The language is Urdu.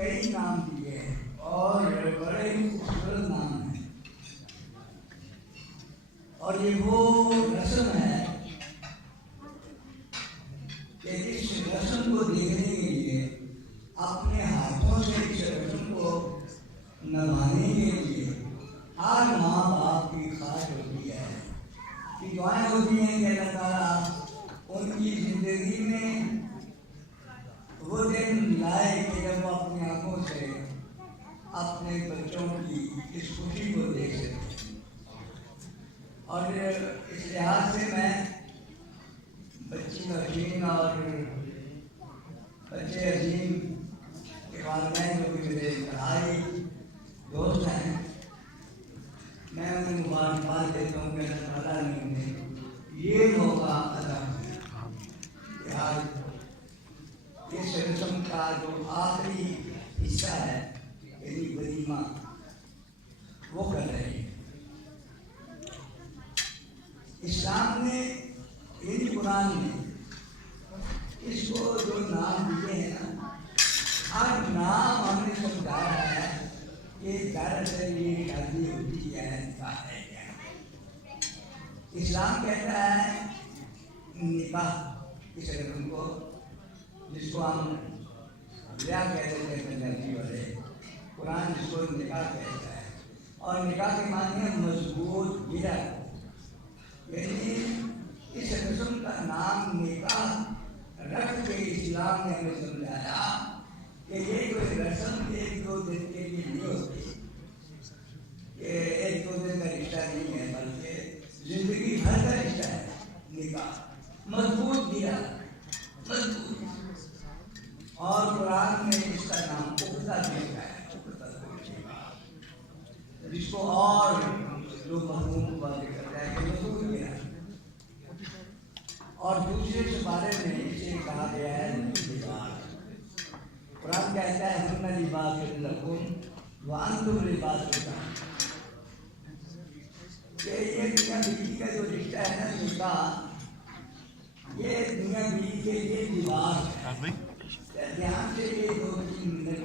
کئی نام دیے ہیں اور بڑے ہی خوبصورت نام ہیں، اور یہ وہ رسم ہے کہ اس رسم کو دیکھنے کے لیے اپنے ہاتھوں سے اس رسم کو نبھانے کے لیے ہر ماں باپ کی خواہش ہوتی ہے کہ دعائیں ہوتی ہیں کہ اللہ تعالیٰ ان کی زندگی میں وہ دن لائے کہ جب وہ اپنی آنکھوں سے اپنے بچوں کی اس خوشی کو دیکھ سکیں۔ اور اس لحاظ سے میں بچی عظیم اور بچے عظیم کے والدین جو کہ میرے انتہائی دوست ہیں، میں انہیں مبارکباد دیتا ہوں کہ اللہ تعالیٰ نے انہیں یہ موقع عطا کیا کہ آج اس رسم کا جو آخری حصہ ہے یعنی ولیمہ وہ کر رہے ہیں۔ اسلام نے یعنی قرآن نے اس کو جو نام دیے ہیں نا، ہر نام ہم نے سمجھایا ہے کہ دراصل یہ شادی ہوتی ہے نکاح ہے کیا۔ اسلام کہتا ہے نکاح اس رسم کو، جس کو ہم بیاہ کہتے ہیں پنجابی والے، قرآن جس کو نکاح کہتا ہے، اور نکاح کے معنی ہے مضبوط گرا، یعنی اس رسم کا نام نکاح رکھ کے اسلام نے ہمیں سمجھایا کہ یہ کوئی رسم ایک دو دن کے لیے نہیں ہوتی، کہ ایک دو دن کا رشتہ نہیں ہے، بلکہ زندگی بھر کا رشتہ ہے۔ نکاح مضبوط گرا، مضبوط، اور قرآن نے اس کا نام پختہ دیا ہے، جس کو اور جو مضمون واضح کرتا ہے کہ مضبوط گرا۔ اور دوسرے سپارے میں اسے کہا گیا ہے لباس۔ قرآن کہتا ہے ہن لباس لکم وانتم لباس لہن، کہ یہ میاں بیوی کا جو رشتہ ہے نا نکاح، یہ میاں بیوی کے لیے لباس ہے۔ دھیان سے یہ دو تین منٹ